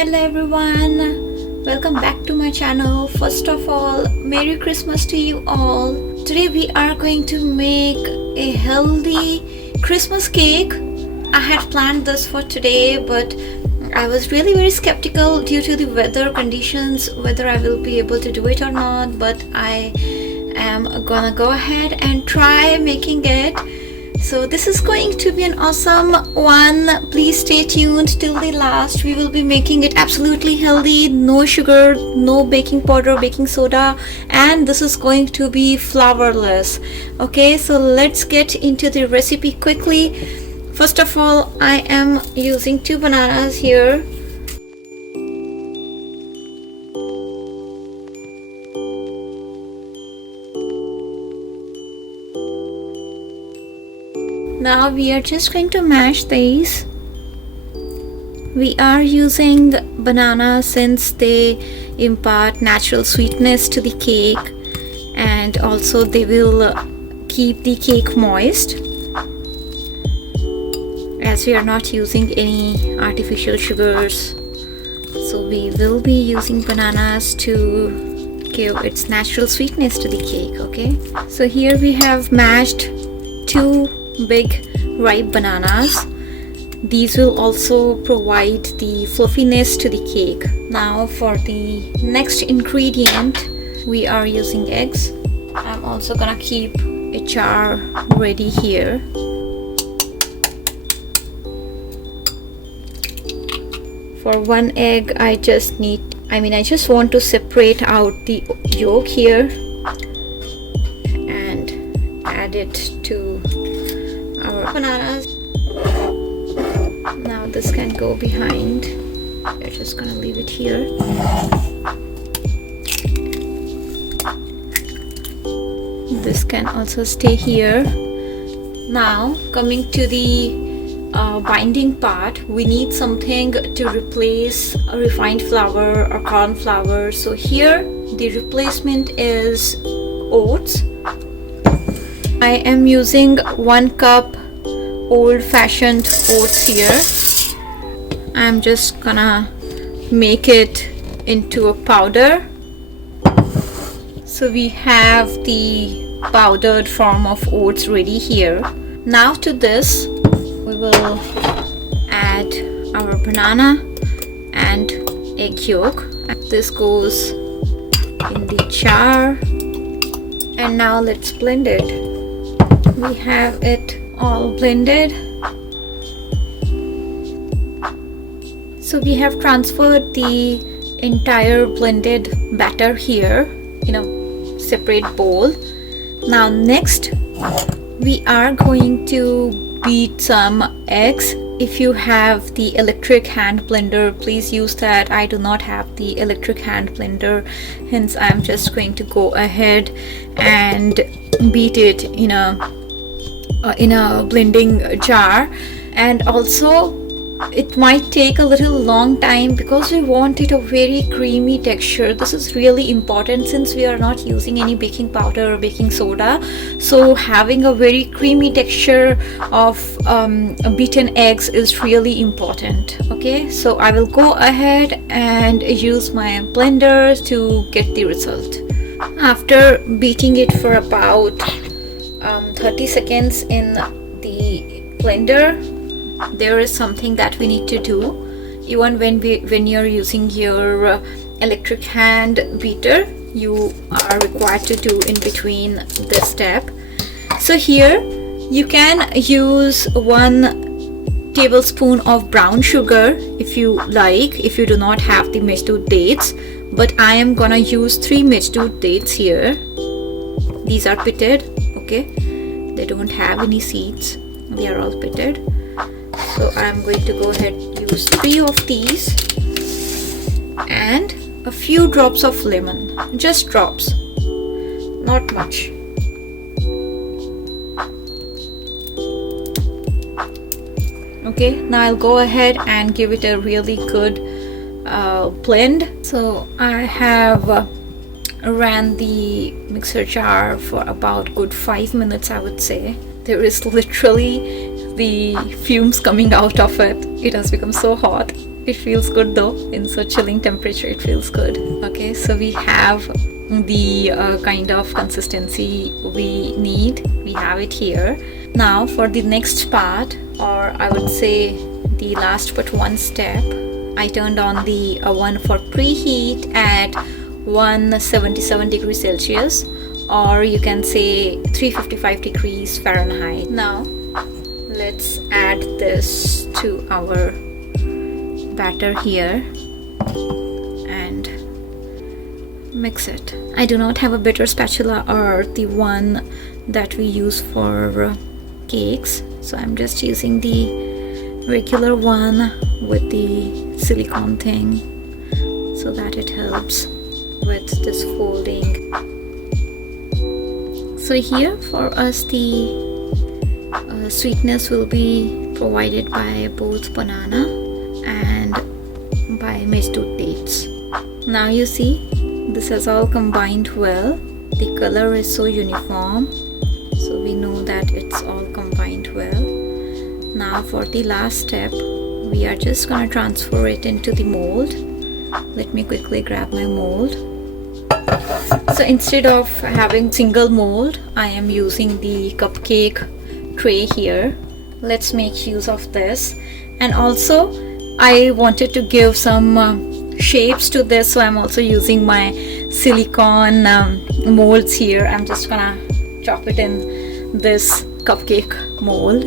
Hello everyone, welcome back to my channel. First of all, Merry Christmas to you all. Today we are going to make a healthy Christmas cake. I had planned this for today, but I was really very skeptical due to the weather conditions whether I will be able to do it or not, but I am gonna go ahead and try making it. So this is going to be an awesome one. Please stay tuned till the last. We will be making it absolutely healthy, no sugar, no baking powder, baking soda, and this is going to be flourless. Okay, so let's get into the recipe quickly. First of all, I am using 2 bananas here. Now we are just going to mash these. We are using bananas since they impart natural sweetness to the cake, and also they will keep the cake moist, as we are not using any artificial sugars. So we will be using bananas to give its natural sweetness to the cake. Okay, so here we have mashed 2 big ripe bananas. These will also provide the fluffiness to the cake. Now for the next ingredient, we are using eggs. I'm also gonna keep a jar ready here. For 1 egg, I just want to separate out the yolk here and add it to our bananas. Now this can go behind. We're just gonna leave it here. This can also stay here. Now coming to the binding part, we need something to replace a refined flour or corn flour. So here the replacement is oats. I am using 1 cup old-fashioned oats here. I'm just gonna make it into a powder. So we have the powdered form of oats ready here. Now to this we will add our banana and egg yolk. This goes in the jar, and now let's blend it. We have it all blended. So we have transferred the entire blended batter here in a separate bowl. Now next we are going to beat some eggs. If you have the electric hand blender, please use that. I do not have the electric hand blender, hence I'm just going to go ahead and beat it in a blending jar. And also it might take a little long time because we want it a very creamy texture. This is really important since we are not using any baking powder or baking soda, so having a very creamy texture of beaten eggs is really important. Okay, so I will go ahead and use my blender to get the result. After beating it for about 30 seconds in the blender, there is something that we need to do. Even when you're using your electric hand beater, you are required to do in between this step. So here you can use 1 tablespoon of brown sugar if you like, if you do not have the mesdood dates, but I am gonna use 3 mesdood dates here. These are pitted. Okay, they don't have any seeds, they are all pitted. So I'm going to go ahead and use 3 of these and a few drops of lemon, just drops, not much. Okay, now I'll go ahead and give it a really good blend. So I have ran the mixer jar for about good 5 minutes, I would say. There is literally the fumes coming out of it. It has become so hot. It feels good though. In such chilling temperature, it feels good. Okay, so we have the kind of consistency we need. We have it here. Now for the next part, or I would say the last but one step, I turned on the oven for preheat at 177 degrees Celsius, or you can say 355 degrees Fahrenheit. Now let's add this to our batter here and mix it. I do not have a better spatula or the one that we use for cakes, so I'm just using the regular one with the silicone thing so that it helps with this folding. So here for us the sweetness will be provided by both banana and by mesut dates. Now you see this has all combined well. The color is so uniform, so we know that it's all combined well. Now for the last step, we are just gonna transfer it into the mold. Let me quickly grab my mold. So instead of having single mold, I am using the cupcake tray here. Let's make use of this. And also I wanted to give some shapes to this, so I'm also using my silicone molds here. I'm just gonna chop it in this cupcake mold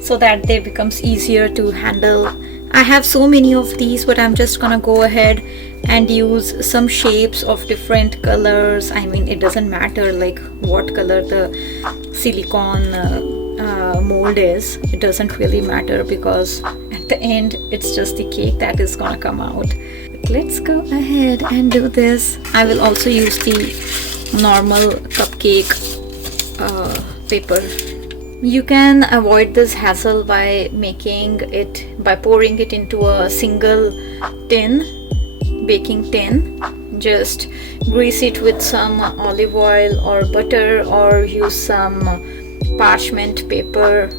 so that they becomes easier to handle. I have so many of these, but I'm just gonna go ahead and use some shapes of different colors. I mean, it doesn't matter like what color the silicone mold is. It doesn't really matter because at the end it's just the cake that is gonna come out. Let's go ahead and do this. I will also use the normal cupcake paper. You can avoid this hassle by pouring it into a single baking tin. Just grease it with some olive oil or butter, or use some parchment paper,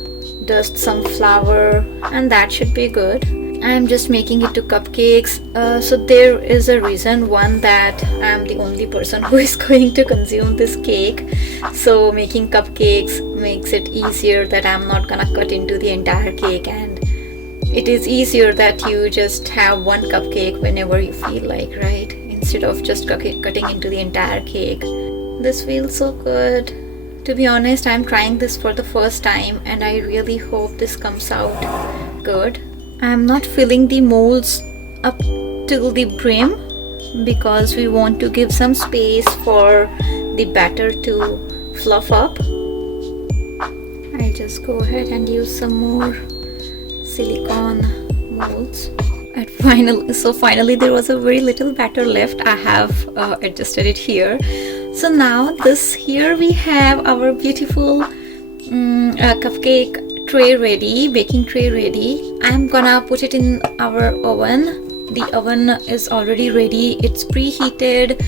dust some flour, and that should be good. I'm just making it to cupcakes, so there is a reason. One, that I'm the only person who is going to consume this cake, so making cupcakes makes it easier that I'm not gonna cut into the entire cake, and it is easier that you just have one cupcake whenever you feel like, right? Instead of just cutting into the entire cake. This feels so good. To be honest, I'm trying this for the first time and I really hope this comes out good. I'm not filling the molds up till the brim because we want to give some space for the batter to fluff up. I'll just go ahead and use some more silicone molds. And finally there was a very little batter left. I have adjusted it here. So now here we have our beautiful cupcake tray ready, baking tray ready. I'm gonna put it in our oven. The oven is already ready. It's preheated.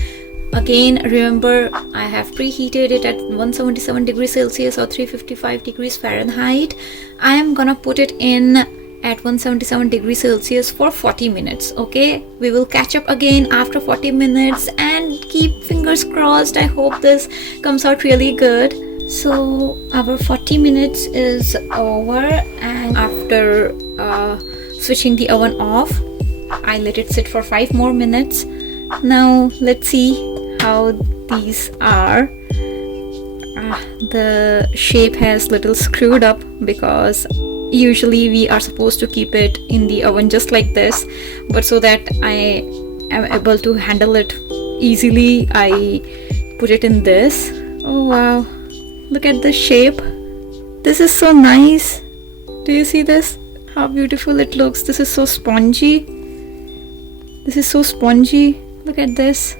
Again, remember, I have preheated it at 177 degrees Celsius or 355 degrees Fahrenheit. I am gonna put it in at 177 degrees Celsius for 40 minutes. Okay, we will catch up again after 40 minutes and keep fingers crossed. I hope this comes out really good. So our 40 minutes is over, and after switching the oven off, I let it sit for 5 more minutes. Now let's see how these are. The shape has little screwed up because usually we are supposed to keep it in the oven just like this, but so that I am able to handle it easily, I put it in this. Oh wow, look at the shape. This is so nice. Do you see this? How beautiful it looks. This is so spongy. This is so spongy. Look at this.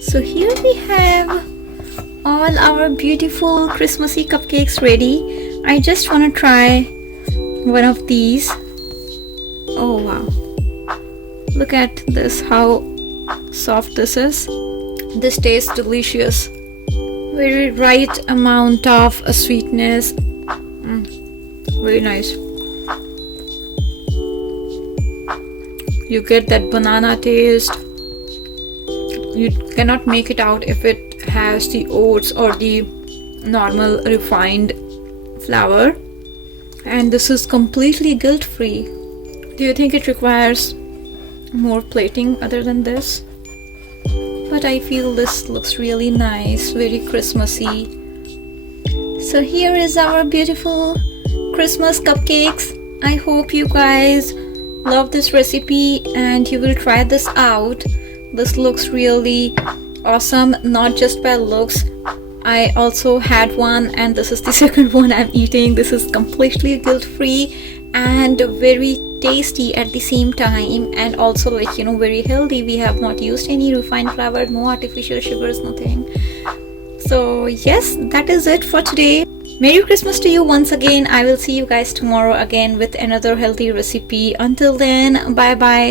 So here we have all our beautiful Christmassy cupcakes ready. I just want to try one of these. Oh wow, look at this, how soft this is. This tastes delicious. Very right amount of sweetness. Very nice. You get that banana taste. You cannot make it out if it has the oats or the normal refined flour. And this is completely guilt-free. Do you think it requires more plating other than this? But I feel this looks really nice, very Christmassy. So here is our beautiful Christmas cupcakes. I hope you guys love this recipe and you will try this out. This looks really awesome, not just by looks. I also had one and this is the second one I'm eating. This is completely guilt-free and very tasty at the same time, and also very healthy. We have not used any refined flour, no artificial sugars, nothing. So yes, that is it for today. Merry Christmas to you once again. I will see you guys tomorrow again with another healthy recipe. Until then, bye bye.